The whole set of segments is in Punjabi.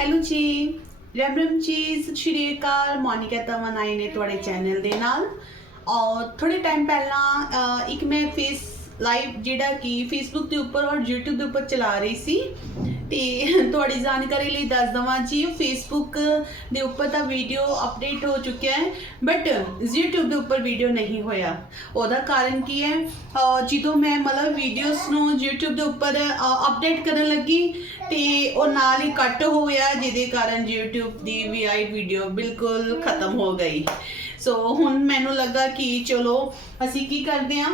ਹੈਲੋ ਜੀ ਰਮ ਰਮ ਜੀ ਸਤਿ ਸ਼੍ਰੀ ਅਕਾਲ ਮੋਨਿਕਾ ਤਮਨ ਆਈ ਨੇ ਤੁਹਾਡੇ ਚੈਨਲ ਦੇ ਨਾਲ। ਔਰ ਥੋੜੇ ਟਾਈਮ ਪਹਿਲਾਂ ਇੱਕ ਮੈਂ ਫੇਸ ਲਾਈਵ ਜਿਹੜਾ ਕਿ ਫੇਸਬੁੱਕ ਦੇ ਉੱਪਰ ਔਰ YouTube ਦੇ ਉੱਪਰ ਚਲਾ ਰਹੀ ਸੀ। ਤੇ ਤੁਹਾਡੀ ਜਾਣਕਾਰੀ ਲਈ ਦੱਸ ਦਵਾਂ ਜੀ ਫੇਸਬੁੱਕ ਦੇ ਉੱਪਰ ਤਾਂ ਵੀਡੀਓ ਅਪਡੇਟ ਹੋ ਚੁੱਕਿਆ ਹੈ ਬਟ YouTube ਦੇ ਉੱਪਰ ਵੀਡੀਓ ਨਹੀਂ ਹੋਇਆ। ਉਹਦਾ ਕਾਰਨ ਕੀ ਹੈ? ਜਦੋਂ ਮੈਂ ਮਤਲਬ ਵੀਡੀਓਜ਼ ਨੂੰ YouTube ਦੇ ਉੱਪਰ ਅਪਡੇਟ ਕਰਨ ਲੱਗੀ, ਤੇ ਉਹ ਨਾਲ ਹੀ ਕੱਟ ਹੋ ਗਿਆ, ਜਿਹਦੇ ਕਾਰਨ YouTube ਦੀ VI ਵੀਡੀਓ ਬਿਲਕੁਲ ਖਤਮ ਹੋ ਗਈ। ਸੋ ਹੁਣ ਮੈਨੂੰ ਲੱਗਾ ਕਿ ਚਲੋ, ਅਸੀਂ ਕੀ ਕਰਦੇ ਹਾਂ?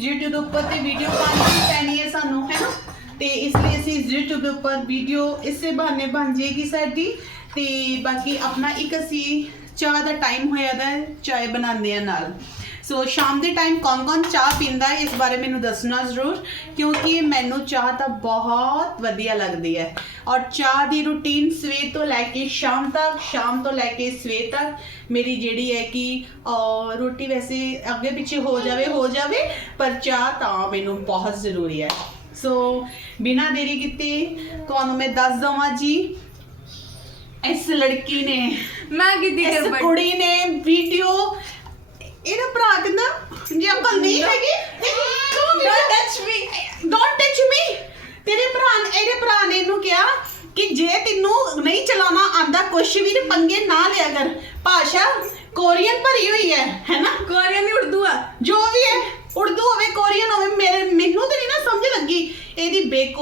YouTube ਦੇ ਉੱਪਰ ਤੇ ਵੀਡੀਓ ਪਾਣੀ ਪੈਣੀ ਹੈ ਸਾਨੂੰ, ਹੈ ਨਾ? ਤੇ ਇਸ ਲਈ ਅਸੀਂ YouTube ਦੇ ਉੱਪਰ ਵੀਡੀਓ ਇਸੇ ਬਹਾਨੇ ਬਣ ਜਾਏਗੀ ਸਾਡੀ। ਤੇ ਬਾਕੀ ਆਪਣਾ ਇੱਕ ਅਸੀਂ ਚਾਹ ਦਾ ਟਾਈਮ ਹੋਇਆ ਦਾ ਹੈ, ਚਾਹ ਬਣਾਉਂਦੇ ਆ ਨਾਲ। ਸੋ ਸ਼ਾਮ ਦੇ ਟਾਈਮ ਕੌਣ ਕੌਣ ਚਾਹ ਪੀਂਦਾ ਹੈ ਇਸ ਬਾਰੇ ਮੈਨੂੰ ਦੱਸਣਾ ਜ਼ਰੂਰ ਕਿਉਂਕਿ ਮੈਨੂੰ ਚਾਹ ਤਾਂ ਬਹੁਤ ਵਧੀਆ ਲੱਗਦੀ ਹੈ। ਔਰ ਚਾਹ ਦੀ ਰੁਟੀਨ ਸਵੇਰ ਤੋਂ ਲੈ ਕੇ ਸ਼ਾਮ ਤੱਕ ਸ਼ਾਮ ਤੋਂ ਲੈ ਕੇ ਸਵੇਰ ਤੱਕ ਮੇਰੀ ਜਿਹੜੀ ਹੈ ਕਿ ਰੋਟੀ ਵੈਸੇ ਅੱਗੇ ਪਿੱਛੇ ਹੋ ਜਾਵੇ ਹੋ ਜਾਵੇ ਪਰ ਚਾਹ ਤਾਂ ਮੈਨੂੰ ਬਹੁਤ ਜ਼ਰੂਰੀ ਹੈ। ਸੋ ਬਿਨਾਂ ਦੇਰੀ ਕੀਤੇ ਤੁਹਾਨੂੰ ਮੈਂ ਦੱਸ ਦਵਾਂ ਜੀ ਇਸ ਲੜਕੀ ਨੇ ਮੈਂ ਇਸ ਕਰ ਕੁੜੀ ਨੇ ਵੀਡੀਓ ਇਹਦਾ ਭਰਾ ਕਹਿੰਦਾ ਜੇ ਅੰਕਲ ਨਹੀਂ ਹੈਗੀ don't touch me don't touch me ਤੇਰੇ ਭਰਾ ਨੇ ਇਹਦੇ ਭਰਾ ਨੇ ਇਹਨੂੰ ਕਿਹਾ ਕਿ ਜੇ ਤੈਨੂੰ ਨਹੀਂ ਚਲਾਉਣਾ ਆਂਦਾ ਕੁਛ ਵੀ ਤੇ ਪੰਗੇ ਨਾ ਲਿਆ ਕਰ ਭਾਸ਼ਾ ਕੋਰੀਅਨ ਭਰੀ ਹੋਈ ਹੈ ਹੈਨਾ ਕੋਰੀਅਨ ਦੀ ਉਰਦੂ ਆ ਜੋ ਵੀ ਹੈ ਉਰਦੂ ਹੋਵੇ ਕੋਰੀਅਨ ਹੋਵੇ ਮੇਰੇ ਮੈਨੂੰ ਤੇ ਨਹੀਂ ਨਾ ਸਮਝ ਲੱਗੀ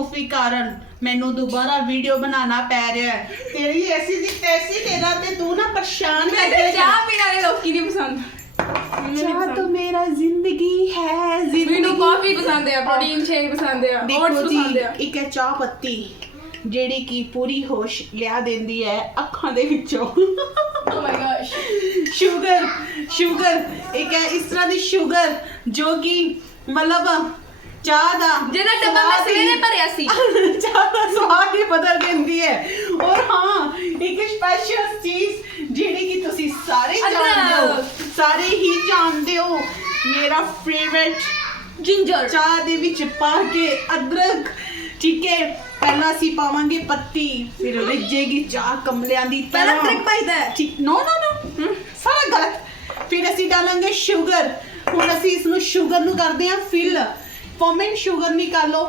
ਬੇਕੂਫੀ ਕਾਰਨ ਮੈਨੂੰ ਦੁਬਾਰਾ ਵੀਡੀਓ ਬਣਾਉਣਾ ਪੈ ਰਿਹਾ ਹੈ। ਤੇਰੀ ਐਸੀ ਦੀ ਤੈਸੀ ਤੇਰਾ ਤੇ ਤੂੰ ਨਾ ਪਰੇਸ਼ਾਨ ਮੈਂ ਕਰ ਤੇ ਚਾਹ ਪੀਣ ਵਾਲੇ ਲੋਕੀ ਨਹੀਂ ਪਸੰਦ। ਮੈਨੂੰ ਨਹੀਂ ਚਾਹ ਤਾਂ ਪਸੰਦ ਮੇਰਾ ਜ਼ਿੰਦਗੀ ਹੈ ਜ਼ਿੰਦਗੀ। ਮੈਨੂੰ ਕਾਫੀ ਪਸੰਦ ਹੈ ਪ੍ਰੋਟੀਨ ਸ਼ੇਕ ਪਸੰਦ ਹੈ ਦੇਖੋ ਓਟਸ ਜੀ ਪਸੰਦ ਹੈ ਇੱਕ ਹੈ ਚਾਹ ਪੱਤੀ ਜਿਹੜੀ ਕਿ ਪੂਰੀ ਹੋਸ਼ ਲਿਆ ਦਿੰਦੀ ਹੈ ਅੱਖਾਂ ਦੇ ਵਿੱਚੋਂ। ਓ ਮਾਈ ਗॉश ਸ਼ੂਗਰ ਸ਼ੂਗਰ ਇੱਕ ਹੈ ਇਸ ਤਰ੍ਹਾਂ ਦੀ ਸ਼ੂਗਰ ਜੋ ਕਿ ਮਤਲਬ ਚਾਹ ਦਾ ਜਿਹਦਾ ਡੱਬਾ ਮੈਂ ਸਵਾਦ ਹੀ- ਸਵੇਰੇ ਭਰਿਆ ਸੀ। ਚਾਹ ਦਾ ਸਵਾਦ ਹੀ ਬਦਲ ਦਿੰਦੀ ਹੈ। ਔਰ ਹਾਂ ਇੱਕ ਸਪੈਸ਼ਲ ਚੀਜ਼ ਜਿਹੜੀ ਕਿ ਤੁਸੀਂ ਸਾਰੇ ਜਾਣਦੇ ਹੋ। ਸਾਰੇ ਹੀ ਜਾਣਦੇ ਹੋ ਮੇਰਾ ਫੇਵਰਿਟ ਜਿੰਜਰ ਚਾਹ ਦੇ ਵਿੱਚ ਪਾ ਕੇ ਅਦਰਕ। ਠੀਕ ਹੈ ਪਹਿਲਾਂ ਅਸੀਂ ਪਾਵਾਂਗੇ ਪੱਤੀ ਫਿਰ ਰਿੱਝੇਗੀ ਚਾਹ ਕਮਲਿਆਂ ਦੀ ਪਹਿਲਾਂ ਟ੍ਰਿਕ ਪਾਈਦਾ ਹੈ। ਠੀਕ ਨੋ ਨੋ ਨੋ ਸਾਰਾ ਗਲਤ। ਫਿਰ ਅਸੀਂ ਡਾਲਾਂਗੇ ਸ਼ੂਗਰ ਹੁਣ ਅਸੀਂ ਇਸ ਨੂੰ ਸ਼ੂਗਰ ਨੂੰ ਕਰਦੇ ਹਾਂ ਫਿਲ ਫੋਮੈਂਟ ਸ਼ੂਗਰ ਨਿਕਾਲੋ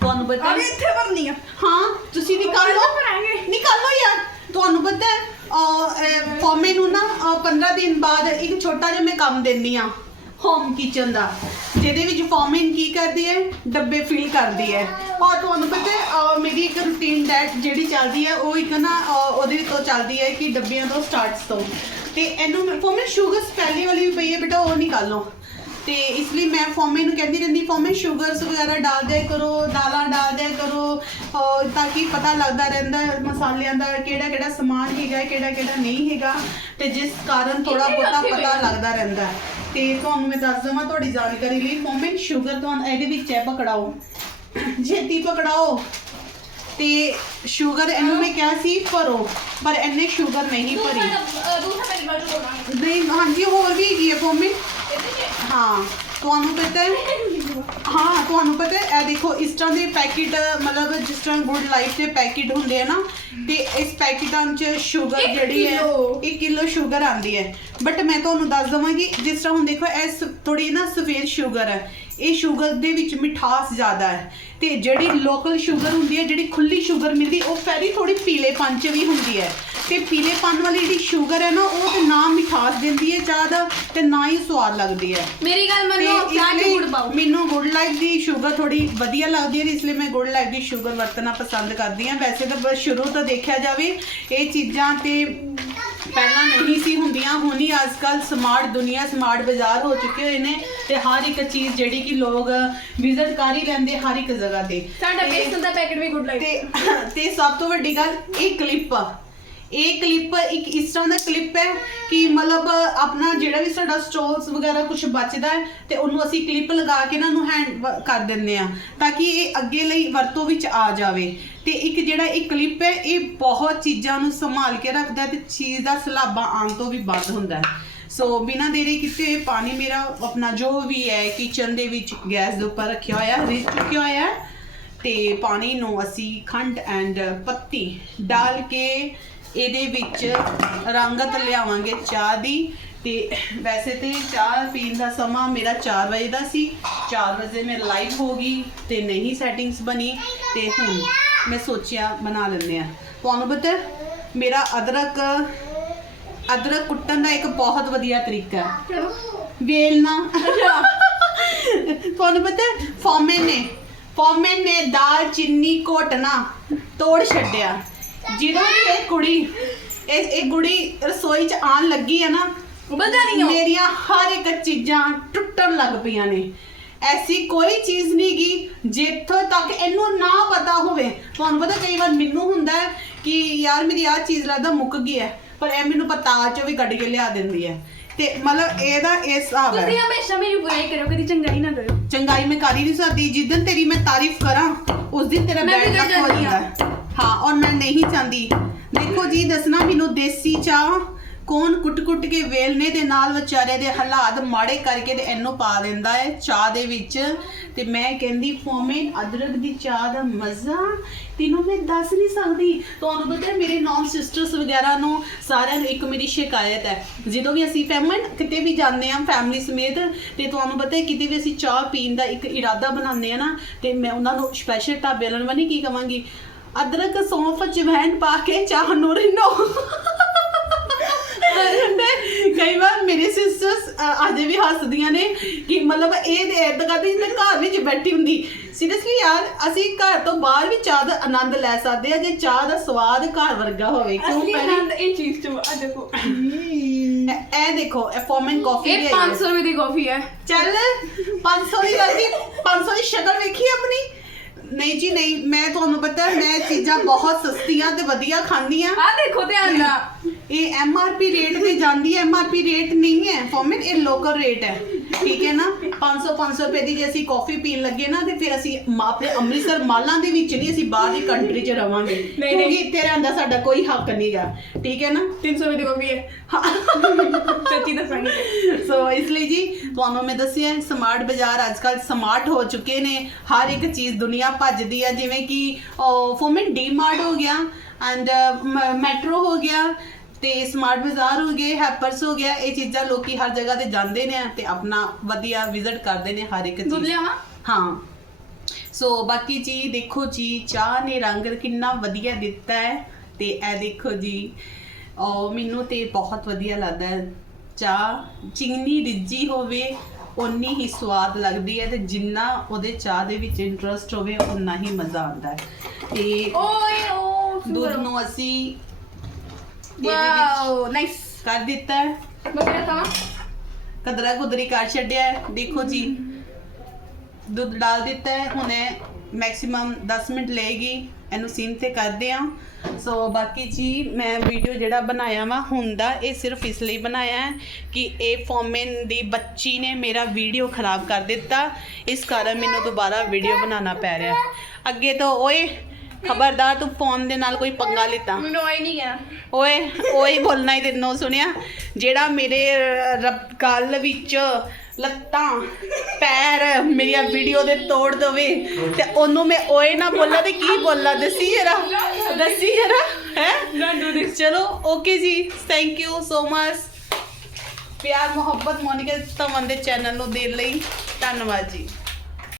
ਤੁਹਾਨੂੰ ਪਤਾ ਹੈ ਇੱਥੇ ਭਰਨੀ ਆ। ਹਾਂ ਤੁਸੀਂ ਨਿਕਾਲ ਲਓ। ਭਰਾਂਗੇ ਨਿਕਾਲੋ ਯਾਰ। ਤੁਹਾਨੂੰ ਪਤਾ ਹੈ ਫੋਮੇ ਨੂੰ ਨਾ ਅਹ, 15 ਦਿਨ ਬਾਅਦ ਇੱਕ ਛੋਟਾ ਜਿਹਾ ਮੈਂ ਕੰਮ ਦਿੰਦੀ ਆ ਹੋਮ ਕਿਚਨ ਦਾ। ਜਿਹਦੇ ਵਿੱਚ ਫੋਮਿਨ ਕੀ ਕਰਦੀ ਹੈ? ਡੱਬੇ ਫਿਲ ਕਰਦੀ ਹੈ। ਔਰ ਤੁਹਾਨੂੰ ਪਤਾ ਹੈ ਅਹ, ਮੇਰੀ ਇੱਕ ਰੂਟੀਨ ਡਾਈਟ ਜਿਹੜੀ ਚੱਲਦੀ ਹੈ ਉਹ ਇੱਕ ਨਾ ਅਹ, ਉਹਦੇ ਤੋਂ ਚੱਲਦੀ ਹੈ ਕਿ ਡੱਬਿਆਂ ਤੋਂ ਸਟਾਰਟਸ ਤੋਂ। ਤੇ ਇਹਨੂੰ ਫੋਮਿਨ ਸ਼ੂਗਰਸ ਪਹਿਲੇ ਵਾਲੀ ਵੀ ਪਈ ਹੈ ਬੇਟਾ ਉਹ ਨਿਕਾਲੋ ਤੇ ਇਸ ਲਈ ਮੈਂ ਫੋਮੇ ਨੂੰ ਕਹਿੰਦੀ ਰਹਿੰਦੀ ਫੋਮੇ ਸ਼ੂਗਰਸ ਵਗੈਰਾ ਡਾਲ ਦਿਆ ਕਰੋ ਦਾਲਾਂ ਡਾਲ ਦਿਆ ਕਰੋ ਔਰ ਤਾਂ ਕਿ ਪਤਾ ਲੱਗਦਾ ਰਹਿੰਦਾ ਹੈ ਮਸਾਲਿਆਂ ਦਾ ਕਿਹੜਾ ਕਿਹੜਾ ਸਮਾਨ ਹੈਗਾ ਕਿਹੜਾ ਕਿਹੜਾ ਨਹੀਂ ਹੈਗਾ ਤੇ ਜਿਸ ਕਾਰਨ ਥੋੜਾ ਬਹੁਤਾ ਪਤਾ? ਲੱਗਦਾ ਰਹਿੰਦਾ ਹੈ। ਤੇ ਤੁਹਾਨੂੰ ਮੈਂ ਦੱਸ ਦਵਾਂ ਤੁਹਾਡੀ ਜਾਣਕਾਰੀ ਲਈ ਫੋਮੇ ਸ਼ੂਗਰ ਤੁਹਾਨੂੰ ਇਹਦੇ ਵਿੱਚ ਹੈ ਪਕੜਾਓ। ਛੇਤੀ ਪਕੜਾਓ। ਤੇ ਸ਼ੂਗਰ ਇਹਨੂੰ ਮੈਂ ਕਿਹਾ ਸੀ ਭਰੋ ਪਰ ਇਹਨੇ ਸ਼ੂਗਰ ਨਹੀਂ ਭਰੀ। ਦੂਸਰਾ ਮੇਰੀ ਬਾਤ ਕੋਣਾ ਨਹੀਂ ਹਾਂਜੀ ਹੋਰ ਵੀ ਹੈਗੀ ਹੈ ਫੋਮੇ ਹਾਂ ਤੁਹਾਨੂੰ ਪਤਾ ਹੈ? ਹਾਂ ਤੁਹਾਨੂੰ ਪਤਾ ਹੈ ਇਹ ਦੇਖੋ ਇਸ ਤਰ੍ਹਾਂ ਦੇ ਪੈਕੇਟ ਮਤਲਬ ਜਿਸ ਤਰ੍ਹਾਂ ਗੁੱਡ ਲਾਈਫ ਦੇ ਪੈਕੇਟ ਹੁੰਦੇ ਆ ਨਾ ਤੇ ਇਸ ਪੈਕੇਟਾਂ 'ਚ ਸ਼ੂਗਰ ਇੱਕ ਜਿਹੜੀ ਹੈ ਕਿੱਲੋ। 1 ਕਿਲੋ ਸ਼ੂਗਰ ਆਂਦੀ ਹੈ। ਬਟ ਮੈਂ ਤੁਹਾਨੂੰ ਦੱਸ ਦਵਾਂਗੀ ਜਿਸ ਤਰ੍ਹਾਂ ਹੁਣ ਦੇਖੋ ਇਹ ਥੋੜੀ ਨਾ ਸਫੇਦ ਸ਼ੂਗਰ ਹੈ। ਇਹ ਸ਼ੂਗਰ ਦੇ ਵਿੱਚ ਮਿਠਾਸ ਜ਼ਿਆਦਾ ਹੈ। ਤੇ ਜਿਹੜੀ ਲੋਕਲ ਸ਼ੂਗਰ ਹੁੰਦੀ ਹੈ ਜਿਹੜੀ ਖੁੱਲੀ ਸ਼ੂਗਰ ਮਿਲਦੀ ਉਹ ਫੈਰੀ ਥੋੜੀ ਪੀਲੇਪਨ ਚ ਵੀ ਹੁੰਦੀ ਹੈ। ਤੇ ਪੀਲੇਪਨ ਵਾਲੀ ਜਿਹੜੀ ਸ਼ੂਗਰ ਹੈ ਨਾ ਉਹ ਤੇ ਨਾ ਮਿਠਾਸ ਦਿੰਦੀ ਹੈ ਚਾਹ ਦਾ ਤੇ ਨਾ ਹੀ ਸਵਾਦ ਲੱਗਦੀ ਹੈ। ਮੇਰੀ ਗੱਲ ਤੇ ਮੰਨੋ ਪਲਾਂਟ ਲਈ ਗੁੜ ਪਾਓ। ਮੈਨੂੰ ਗੁੱਡ ਲਾਈਫ ਦੀ ਸ਼ੂਗਰ ਥੋੜੀ ਵਧੀਆ ਲੱਗਦੀ ਹੈ ਇਸ ਲਈ ਮੈਂ ਗੁੱਡ ਲਾਈਫ ਦੀ ਸ਼ੂਗਰ ਵਰਤਣਾ ਪਸੰਦ ਕਰਦੀ ਹਾਂ। ਵੈਸੇ ਤਾਂ ਬਸ ਸ਼ੁਰੂ ਤੋਂ ਦੇਖਿਆ ਜਾਵੇ ਇਹ ਚੀਜ਼ਾਂ ਤੇ ਪਹਿਲਾਂ ਨਹੀਂ ਸੀ ਹੁੰਦੀਆਂ ਹੁਣ ਹੀ ਅੱਜਕੱਲ ਸਮਾਰਟ ਦੁਨੀਆ ਸਮਾਰਟ ਬਾਜ਼ਾਰ ਹੋ ਚੁੱਕੇ ਹੋਏ ਨੇ ਤੇ ਹਰ ਇੱਕ ਚੀਜ਼ ਜਿਹੜੀ ਕਿ ਲੋਕ ਵਿਜ਼ਿਟ ਕਰ ਹੀ ਲੈਂਦੇ ਹਰ ਇੱਕ ਜਗ੍ਹਾ ਤੇ। ਸਾਡਾ ਤੇ- ਬੇਸਨ ਦਾ ਪੈਕੇਟ ਵੀ ਗੁੱਡ ਲਾਈਫ ਤੇ ਤੇ ਸਭ ਤੋਂ ਵੱਡੀ ਗੱਲ ਇਹ ਕਲਿੱਪ ਇਹ ਕਲਿੱਪ ਇੱਕ ਇਸ ਤਰ੍ਹਾਂ ਦਾ ਕਲਿੱਪ ਹੈ ਕਿ ਮਤਲਬ ਆਪਣਾ ਜਿਹੜਾ ਵੀ ਸਾਡਾ ਸਟੋਲਸ ਵਗੈਰਾ ਕੁਝ ਬਚਦਾ ਹੈ ਤੇ ਉਹਨੂੰ ਅਸੀਂ ਕਲਿੱਪ ਲਗਾ ਕੇ ਇਹਨਾਂ ਨੂੰ ਹੈਂਡ ਕਰ ਦਿੰਦੇ ਆ ਤਾਂ ਕਿ ਇਹ ਅੱਗੇ ਲਈ ਵਰਤੋਂ ਵਿੱਚ ਆ ਜਾਵੇ। ਤੇ ਇੱਕ ਜਿਹੜਾ ਇਹ ਕਲਿੱਪ ਹੈ, ਇਹ ਬਹੁਤ ਚੀਜ਼ਾਂ ਨੂੰ ਸੰਭਾਲ ਕੇ ਰੱਖਦਾ ਹੈ ਤੇ ਚੀਜ਼ ਦਾ ਸਲਾਬਾ ਆਉਣ ਤੋਂ ਵੀ ਬੰਦ ਹੁੰਦਾ ਹੈ। ਸੋ ਬਿਨਾਂ ਦੇਰੀ ਕੀਤੇ ਹੋਏ ਪਾਣੀ ਮੇਰਾ ਆਪਣਾ ਜੋ ਵੀ ਹੈ ਕਿਚਨ ਦੇ ਵਿੱਚ ਗੈਸ ਦੇ ਉੱਪਰ ਰੱਖਿਆ ਹੋਇਆ, ਰਿੱਝ ਚੁੱਕਿਆ ਹੋਇਆ ਹੈ। ਤੇ ਪਾਣੀ ਨੂੰ ਅਸੀਂ ਖੰਡ ਐਂਡ ਪੱਤੀ ਡਾਲ ਕੇ ਇਹਦੇ ਵਿੱਚ ਰੰਗਤ ਲਿਆਵਾਂਗੇ ਚਾਹ ਦੀ। ਤੇ ਵੈਸੇ ਤੇ ਚਾਹ ਪੀਣ ਦਾ ਸਮਾਂ ਮੇਰਾ 4 ਵਜੇ ਦਾ ਸੀ। 4 ਵਜੇ ਮੇਰਾ ਲਾਈਵ ਹੋ ਗਈ ਤੇ ਨਹੀਂ ਸੈਟਿੰਗਸ ਬਣੀ। ਤੇ ਹੁਣ ਮੈਂ ਸੋਚਿਆ ਬਣਾ ਲੈਂਦੇ ਆ ਤੁਹਾਨੂੰ ਪਤਾ? ਮੇਰਾ ਅਦਰਕ ਅਦਰਕ ਕੁੱਟਣ ਦਾ ਇੱਕ ਬਹੁਤ ਵਧੀਆ ਤਰੀਕਾ ਹੈ। ਵੇਲਣਾ। ਤੁਹਾਨੂੰ ਪਤਾ ਹੈ, ਫੋਮਨ ਨੇ। ਫੋਮਨ ਨੇ ਦਾਲ ਚੀਨੀ ਘੋਟਣਾ ਤੋੜ ਛੱਡਿਆ। ਜਦੋਂ ਦੀ ਇਹ ਕੁੜੀ ਇਹ ਇਹ ਕੁੜੀ ਰਸੋਈ 'ਚ ਆਣ ਲੱਗੀ ਹੈ ਨਾ ਹੋ ਮੇਰੀਆਂ ਹਰ ਇੱਕ ਚੀਜ਼ਾਂ ਟੁੱਟਣ ਲੱਗ ਪਈਆਂ ਨੇ। ਐਸੀ ਕੋਈ ਚੀਜ਼ ਨਹੀਂ ਗੀ ਜਿੱਥੋਂ ਤੱਕ ਇਹਨੂੰ ਨਾ ਪਤਾ ਹੋਵੇ। ਤੁਹਾਨੂੰ ਪਤਾ ਕਈ ਵਾਰ ਮੈਨੂੰ ਹੁੰਦਾ ਹੈ ਕਿ ਯਾਰ ਮੇਰੀ ਆਹ ਚੀਜ਼ ਲੱਗਦਾ ਮੁੱਕ ਗਈ ਹੈ ਪਰ ਇਹ ਮੈਨੂੰ ਪਤਾ ਚੋਂ ਵੀ ਕੱਢ ਕੇ ਲਿਆ ਦਿੰਦੀ ਹੈ। ਤੇ ਮਤਲਬ ਇਹਦਾ ਇਹ ਹਿਸਾਬ ਤੁਸੀਂ ਹੈ ਹਮੇਸ਼ਾ ਮੇਰੀ ਬੁਰਾਈ ਕਰੋ ਕਦੀ ਚੰਗਾਈ ਨਾ ਕਰੋ। ਚੰਗਾਈ ਮੈਂ ਕਰ ਹੀ ਨਹੀਂ ਸਕਦੀ। ਜਿਸ ਦਿਨ ਤੇਰੀ ਮੈਂ ਤਾਰੀਫ ਕਰਾਂ ਉਸ ਦਿਨ ਤੇਰਾ ਮੈਂ ਵੀ ਬੈਡ ਕਰ ਤੱਕ ਹੋ ਜਾਂਦੀ ਜਾਂਦਾ ਹੈ। ਹਾਂ, ਔਰ ਮੈਂ ਨਹੀਂ ਚਾਹੁੰਦੀ। ਦੇਖੋ ਜੀ, ਦੱਸਣਾ ਮੈਨੂੰ ਦੇਸੀ ਚਾਹ। ਕੌਣ ਕੁੱਟ-ਕੁੱਟ ਕੇ ਵੇਲਨੇ ਦੇ ਨਾਲ ਵਿਚਾਰੇ ਦੇ ਹਾਲਾਤ ਮਾੜੇ ਕਰਕੇ ਤੇ ਇਹਨੂੰ ਪਾ ਦਿੰਦਾ ਹੈ ਚਾਹ ਦੇ ਵਿੱਚ। ਤੇ ਮੈਂ ਕਹਿੰਦੀ ਫੋਮੇ ਅਦਰਕ ਦੀ ਚਾਹ ਦਾ ਮਜ਼ਾ? ਤੈਨੂੰ ਮੈਂ ਦੱਸ ਨਹੀਂ ਸਕਦੀ। ਤੁਹਾਨੂੰ ਪਤਾ ਹੈ, ਮੇਰੇ ਨੌਨ ਸਿਸਟਰਸ ਵਗੈਰਾ ਨੂੰ ਸਾਰਿਆਂ ਨੂੰ ਇੱਕ ਮੇਰੀ ਸ਼ਿਕਾਇਤ ਹੈ। ਜਦੋਂ ਵੀ ਅਸੀਂ ਫੈਮਨ ਕਿਤੇ ਵੀ ਜਾਂਦੇ ਆ ਫੈਮਿਲੀ ਸਮੇਤ, ਤੇ ਤੁਹਾਨੂੰ ਪਤਾ ਹੈ, ਕਿਤੇ ਵੀ ਅਸੀਂ ਚਾਹ ਪੀਣ ਦਾ ਇੱਕ ਇਰਾਦਾ ਬਣਾਉਂਦੇ ਆ ਨਾ, ਤੇ ਮੈਂ ਉਹਨਾਂ ਨੂੰ ਸਪੈਸ਼ਲ ਢਾਬੇ ਵਾਲਿਆਂ ਨੂੰ ਨਹੀਂ ਕੀ ਕਵਾਂਗੀ। ਅਦਰਕ ਸੌਂਫ ਜਵੈਨ ਪਾ ਕੇ ਚਾਹ ਨੂੰ ਰਿਨੋ। ਤੇ ਕਈ ਵਾਰ ਮੇਰੇ ਸਿਸਟਰਸ ਅਜੇ ਵੀ ਹੱਸਦੀਆਂ ਨੇ ਕਿ ਮਤਲਬ ਇਹ ਤੇ ਏਦਾਂ ਕਰਦੀ ਜਿੱਦਾਂ ਘਰ ਵਿੱਚ ਬੈਠੀ ਹੁੰਦੀ। ਸੀਰੀਅਸਲੀ ਯਾਰ ਅਸੀਂ ਘਰ ਤੋਂ ਬਾਹਰ ਵੀ ਚਾਹ ਦਾ ਆਨੰਦ ਲੈ ਸਕਦੇ ਆ ਜੇ ਚਾਹ ਦਾ ਸਵਾਦ ਘਰ ਵਰਗਾ ਹੋਵੇ। ਕਿਉਂ ਅਸਲੀ? ਆਨੰਦ ਇਹ ਚੀਜ਼ ਚ ਆ ਦੇਖੋ। ਇਹ ਇਹ ਦੇਖੋ ਇਹ ਫੋਮਨ ਕਾਫੀ ਇਹ 500 ਰੁਪਏ ਦੀ ਕਾਫੀ ਹੈ। ਚੱਲ 500 ਦੀ ਲੱਗਦੀ 500 ਦੀ ਸ਼ਕਲ ਵੇਖੀ ਆਪਣੀ। ਨਹੀਂ ਜੀ ਨਹੀਂ ਮੈਂ ਤੁਹਾਨੂੰ ਪਤਾ ਹੈ, ਮੈਂ ਚੀਜ਼ਾਂ ਬਹੁਤ ਸਸਤੀਆਂ ਤੇ ਵਧੀਆ ਖਾਂਦੀ ਆ ਆ ਦੇਖੋ ਧਿਆਨ ਨਾਲ। ਇਹ ਐਮ ਆਰ ਪੀ ਰੇਟ ਤੇ ਜਾਂਦੀ ਹੈ ਐਮ ਆਰ ਪੀ ਰੇਟ ਨਹੀਂ ਹੈ। ਫੋਮਨ ਇਹ ਲੋਕਲ ਰੇਟ ਹੈ। ਠੀਕ ਹੈ ਨਾ? 500 500 ਰੁਪਏ ਦੀ ਜੇ ਅਸੀਂ ਕਾਫੀ ਪੀਣ ਲੱਗੇ ਨਾ ਤੇ ਫਿਰ ਅਸੀਂ ਮ- ਆਪਣੇ ਅੰਮ੍ਰਿਤਸਰ ਮਾਲਾਂ ਦੇ ਵਿੱਚ ਨਹੀਂ ਅਸੀਂ ਬਾਹਰ ਦੀ ਕੰਟਰੀ 'ਚ ਰਵਾਂਗੇ। ਨਹੀਂ। ਕਿਉਂਕਿ ਇੱਥੇ ਰਹਿਣ ਦਾ ਸਾਡਾ ਕੋਈ ਹੱਕ ਨਹੀਂਗਾ ਠੀਕ ਹੈ ਨਾ? 300 ਰੁਪਏ ਦੀ ਕਾਫੀ ਹੈ। ਸੱਚੀ ਦੱਸਾਂਗੀ। ਸੋ ਇਸ ਲਈ ਜੀ ਤੁਹਾਨੂੰ ਮੈਂ ਦੱਸਿਆ ਸਮਾਰਟ ਬਾਜ਼ਾਰ ਅੱਜ ਕੱਲ ਸਮਾਰਟ ਹੋ ਚੁੱਕੇ ਨੇ। ਹਰ ਇੱਕ ਚੀਜ਼ ਦੁਨੀਆ ਭੱਜਦੀ ਆ ਜਿਵੇਂ ਕਿ ਫੋਮਨ ਡੀਮਾਰਟ ਹੋ ਗਿਆ ਐਂਡ ਮੈਟਰੋ ਹੋ ਗਿਆ ਤੇ ਸਮਾਰਟ ਬਾਜ਼ਾਰ ਹੋ ਗਏ ਹੈਪਰਸ ਹੋ ਗਿਆ ਇਹ ਚੀਜ਼ਾਂ ਲੋਕੀ ਹਰ ਜਗ੍ਹਾ ਤੇ ਜਾਂਦੇ ਨੇ ਤੇ ਆਪਣਾ ਵਧੀਆ ਵਿਜ਼ਿਟ ਕਰਦੇ ਨੇ ਹਰ ਇੱਕ ਦੁੱਧ ਚੀਜ਼ ਲਿਆਵਾਂ ਹਾਂ। ਸੋ ਬਾਕੀ ਜੀ ਦੇਖੋ ਜੀ ਚਾਹ ਨੇ ਰੰਗ ਕਿੰਨਾ ਵਧੀਆ ਦਿੱਤਾ ਹੈ ਤੇ ਇਹ ਦੇਖੋ ਜੀ ਉਹ ਮੈਨੂੰ ਤੇ ਬਹੁਤ ਵਧੀਆ ਲੱਗਦਾ ਹੈ। ਚਾਹ ਚੀਨੀ ਰਿੱਝੀ ਹੋਵੇ ਓਨੀ ਹੀ ਸਵਾਦ ਲੱਗਦੀ ਹੈ ਤੇ ਜਿੰਨਾ ਉਹਦੇ ਚਾਹ ਦੇ ਵਿੱਚ ਇੰਟਰਸਟ ਹੋਵੇ ਉਨਾ ਹੀ ਮਜ਼ਾ ਆਉਂਦਾ ਹੈ। ਤੇ ਓਏ ਓ ਦੁੱਧ ਨੂੰ ਅਸੀਂ ਇਹਦੇ ਵਿੱਚ ਵਾਓ ਨਾਈਸ ਕਰ ਦਿੱਤਾ। ਹੈ ਕਿਹਾ ਤਾਂ। ਕਦਰਾ ਕੁਦਰੀ ਕਰ ਛੱਡਿਆ ਹੈ। ਦੇਖੋ ਜੀ। ਦੁੱਧ ਡਾਲ ਦਿੱਤਾ ਹੈ। ਹੁਣ ਇਹ ਮੈਕਸਿਮਮ 10 ਮਿੰਟ ਲਏਗੀ। ਇਹਨੂੰ ਸਿਮ ਤੇ ਕਰਦੇ ਆ ਸੋ ਬਾਕੀ ਜੀ ਮੈਂ ਵੀਡੀਓ ਜਿਹੜਾ ਬਣਾਇਆ ਵਾ ਹੁੰਦਾ ਇਹ ਸਿਰਫ ਇਸ ਲਈ ਬਣਾਇਆ ਹੈ ਕਿ ਇਹ ਫੋਮਨ ਦੀ ਬੱਚੀ ਨੇ ਮੇਰਾ ਵੀਡੀਓ ਖਰਾਬ ਕਰ ਦਿੱਤਾ। ਇਸ ਕਾਰਨ ਮੈਨੂੰ ਦੁਬਾਰਾ ਵੀਡੀਓ ਬਣਾਉਣਾ ਪੈ ਰਿਹਾ ਅੱਗੇ ਤੋਂ ਓਏ ਖਬਰਦਾਰ ਤੂੰ ਫੋਨ ਦੇ ਨਾਲ ਕੋਈ ਪੰਗਾ ਲਿੱਤਾ। ਮੈਨੂੰ ਆਈ ਨਹੀਂ ਗਿਆ। ਓਏ ਓਏ ਬੋਲਣਾ ਹੀ ਤੈਨੂੰ ਸੁਣਿਆ? ਜਿਹੜਾ ਮੇਰੇ ਰੱਬ ਗੱਲ ਵਿੱਚ ਲੱਤਾਂ ਪੈਰ ਮੇਰੀਆਂ ਵੀਡੀਓ ਦੇ ਤੋੜ ਦਵੇ ਤੇ ਉਹਨੂੰ ਮੈਂ ਓਏ ਨਾ ਬੋਲਾਂ ਤੇ ਕੀ ਬੋਲਾਂ? ਦੱਸੀ ਜਰਾ। ਦੱਸੀ ਜਰਾ ਹੈ? ਚਲੋ ਓਕੇ ਜੀ ਥੈਂਕ ਯੂ ਸੋ ਮਚ ਪਿਆਰ ਮੁਹੱਬਤ ਮੋਨਿਕਾ ਤਮਨ ਦੇ ਚੈਨਲ ਨੂੰ ਦੇਣ ਲਈ ਧੰਨਵਾਦ ਜੀ।